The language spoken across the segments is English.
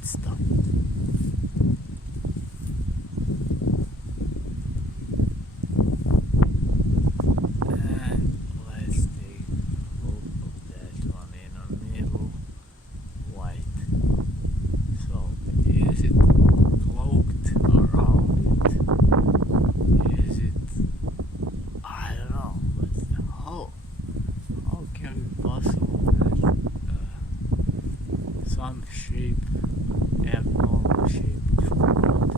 let's start. And let's take a look of that one in the middle, white. So is it cloaked around it? Is it, I don't know, but how can it possible that some shape, abnormal shape of cloud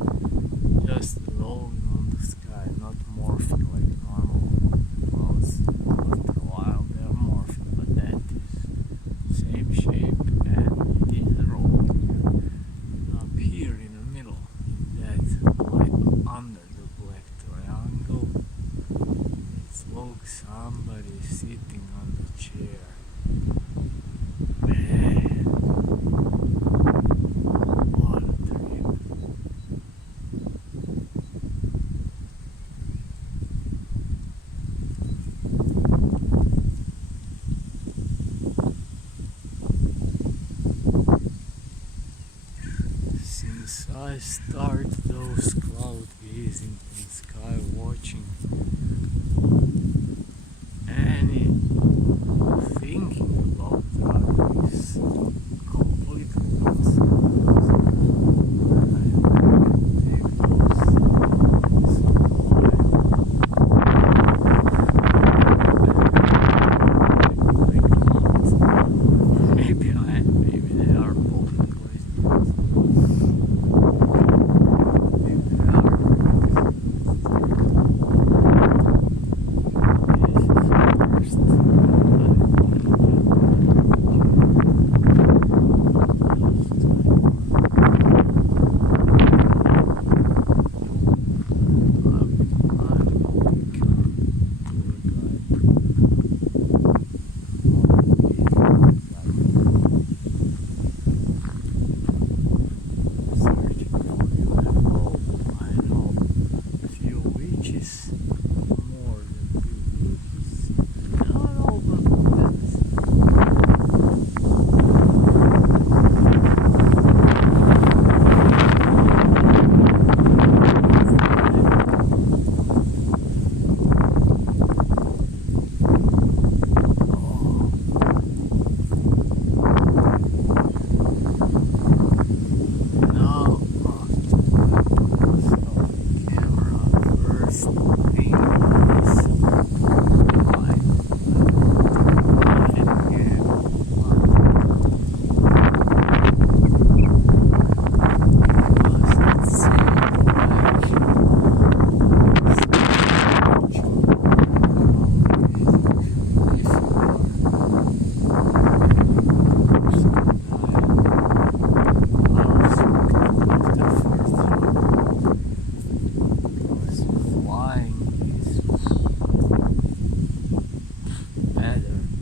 just rolling on the sky, not morphing like normal clouds? After a while they are morphing, but that is same shape and it is rolling up here in the middle, in that black, under the black triangle. It looks somebody sitting on the chair. Man, what a dream. Since I start those cloud gazing and sky watching, any thinking about that is completely nonsense. Maybe they are polling places. Maybe they are. This is the first.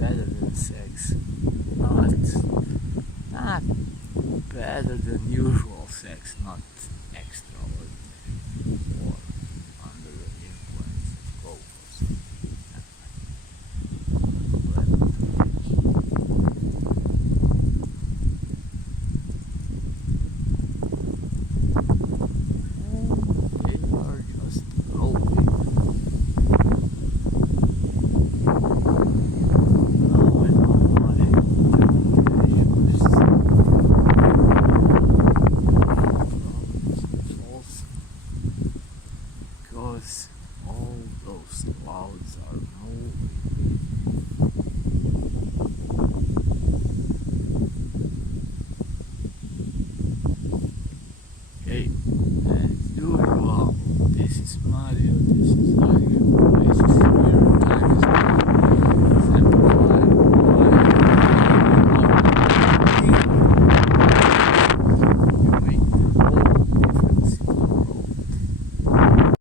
Better than sex, not better than usual sex, not extraordinary or